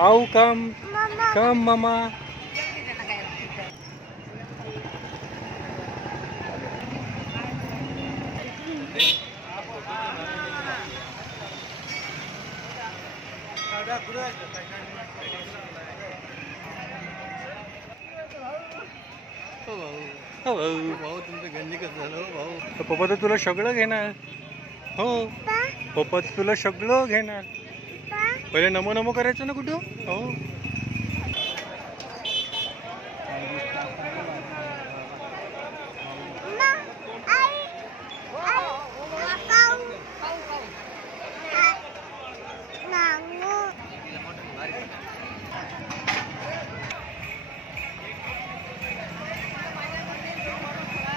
आऊ कम कम मामा. हो भाऊ तुमचं गंजी कसं झालं भाऊ. पप्पा तर तुला सगळं घेणार. हो पप्पा तुला सगळं घेणार. पहिले नमो नमो करायचं ना कुठं. हो